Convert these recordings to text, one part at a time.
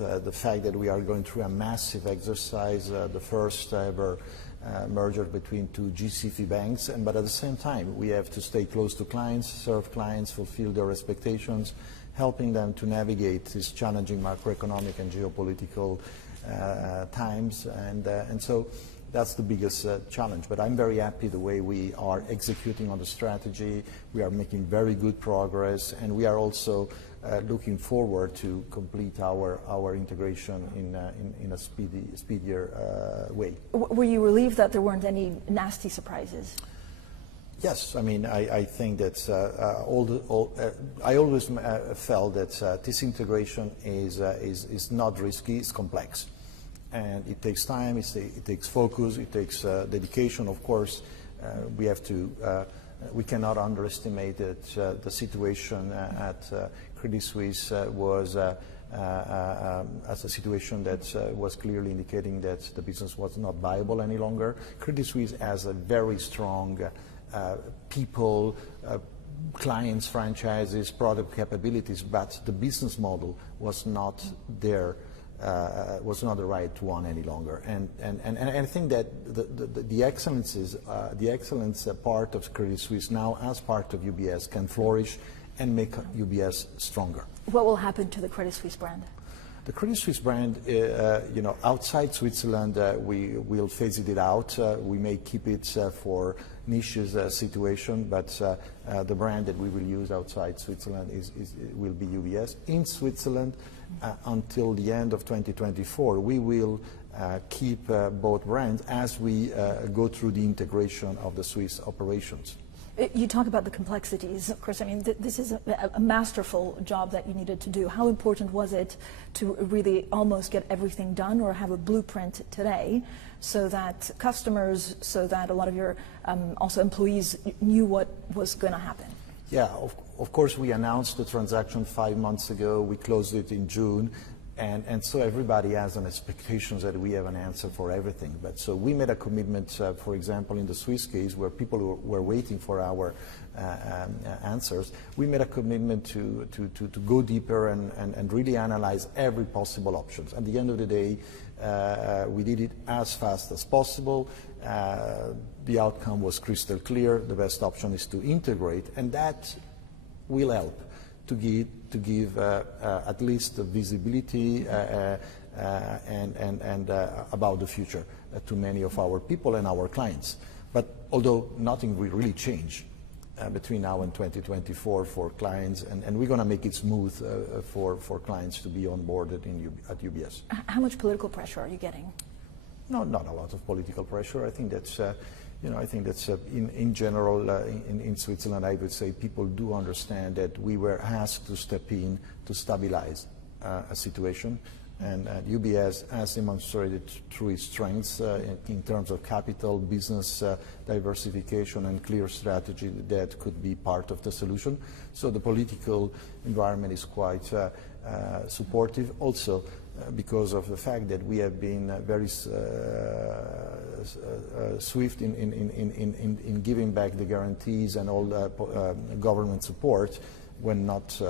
the fact that we are going through a massive exercise, the first ever merger between two GCC banks, but at the same time we have to stay close to clients, serve clients, fulfill their expectations, helping them to navigate these challenging macroeconomic and geopolitical times, and so that's the biggest challenge. But I'm very happy the way we are executing on the strategy. We are making very good progress, and we are also looking forward to complete our integration in a speedier way. Were you relieved that there weren't any nasty surprises? Yes, I mean, I think that I always felt that this integration is not risky, it's complex. And it takes time, it takes focus, it takes dedication. Of course, we cannot underestimate that the situation at Credit Suisse was as a situation that was clearly indicating that the business was not viable any longer. Credit Suisse has a very strong people, clients, franchises, product capabilities, but the business model was not there. Was not the right one any longer, and I think that the excellence part of Credit Suisse now as part of UBS can flourish and make UBS stronger. What will happen to the Credit Suisse brand? The Credit Suisse brand, outside Switzerland, we will phase it out. We may keep it for niches situation, but the brand that we will use outside Switzerland will be UBS. In Switzerland, until the end of 2024, we will keep both brands as we go through the integration of the Swiss operations. You talk about the complexities. Of course, I mean, this is a masterful job that you needed to do. How important was it to really almost get everything done or have a blueprint today so that customers, so that a lot of your also employees knew what was going to happen? Yeah, of course, we announced the transaction 5 months ago. We closed it in June. And so everybody has an expectation that we have an answer for everything. But so we made a commitment, for example, in the Swiss case, where people were waiting for our answers. We made a commitment to go deeper and really analyze every possible options. At the end of the day, we did it as fast as possible. The outcome was crystal clear. The best option is to integrate, and that will help to give at least visibility and about the future to many of our people and our clients. But although nothing will really change between now and 2024 for clients, and we're going to make it smooth for clients to be onboarded at UBS. How much political pressure are you getting? No, not a lot of political pressure. I think that's in general in Switzerland, I would say people do understand that we were asked to step in to stabilize a situation, and UBS has demonstrated through its strengths in terms of capital, business diversification, and clear strategy that could be part of the solution. So the political environment is quite supportive, also because of the fact that we have been very swift in giving back the guarantees and all the government support when not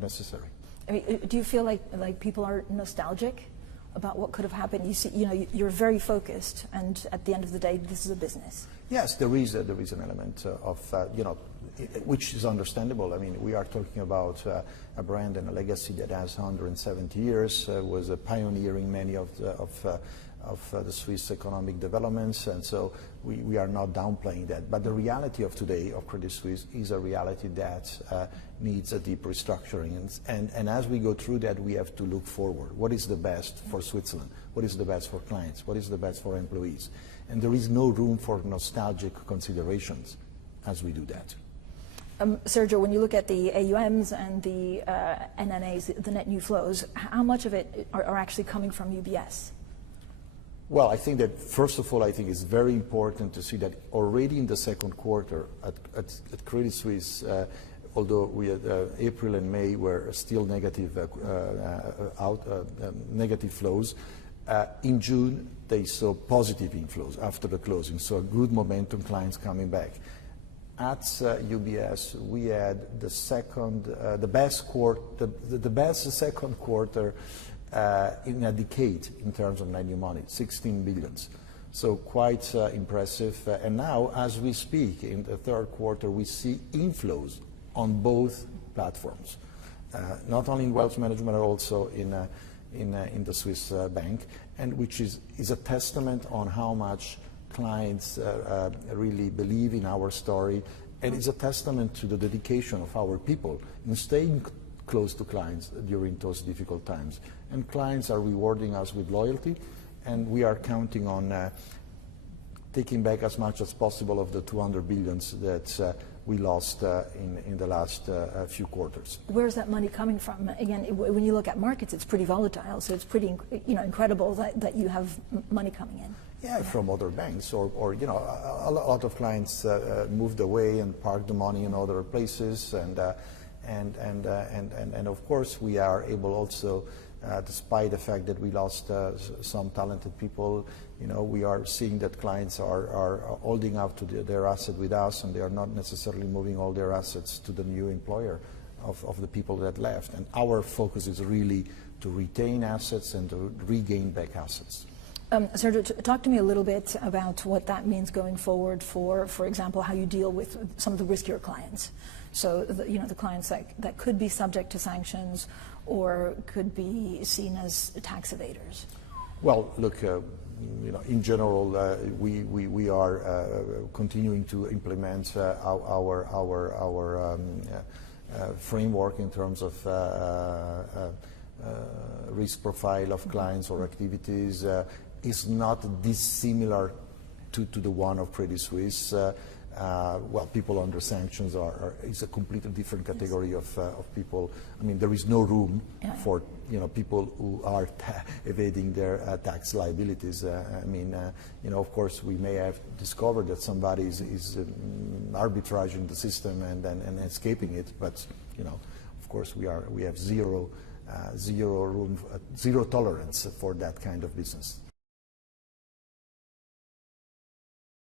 necessary. I mean, do you feel like people are nostalgic about what could have happened? You see, you're very focused, and at the end of the day, this is a business. Yes, there is an element of which is understandable. I mean, we are talking about a brand and a legacy that has 170 years, was pioneering many of the Swiss economic developments, and so we are not downplaying that. But the reality of today of Credit Suisse is a reality that needs a deep restructuring. And as we go through that, we have to look forward. What is the best for Switzerland? What is the best for clients? What is the best for employees? And there is no room for nostalgic considerations as we do that. Sergio, when you look at the AUMs and the NNAs, the net new flows, how much of it are actually coming from UBS? Well, I think that, first of all, I think it's very important to see that already in the second quarter at Credit Suisse, although we had April and May were still negative negative flows, in June they saw positive inflows after the closing, so a good momentum, clients coming back. At UBS, we had the best second quarter in a decade in terms of net new money, 16 billions. So quite impressive. And now, as we speak, in the third quarter, we see inflows on both platforms, not only in wealth management, but also in the Swiss bank, and which is a testament on how much clients really believe in our story, and is a testament to the dedication of our people in staying close to clients during those difficult times. And clients are rewarding us with loyalty, and we are counting on taking back as much as possible of the 200 billions that we lost in the last few quarters. Where's that money coming from? Again, when you look at markets, it's pretty volatile, so it's pretty incredible that you have money coming in. Yeah, from other banks, or a lot of clients moved away and parked the money in other places, and of course we are able also, despite the fact that we lost some talented people, we are seeing that clients are holding out to their asset with us, and they are not necessarily moving all their assets to the new employer of the people that left. And our focus is really to retain assets and to regain back assets. Sergio, talk to me a little bit about what that means going forward for example, how you deal with some of the riskier clients. So, the clients that could be subject to sanctions or could be seen as tax evaders. Well, look, in general, we are continuing to implement our framework in terms of risk profile of clients or activities. Is not dissimilar to the one of Credit Suisse. Well, people under sanctions is a completely different category of people. I mean, there is no room for people who are evading their tax liabilities. Of course, we may have discovered that somebody is arbitraging the system and escaping it, but of course, we have zero tolerance for that kind of business.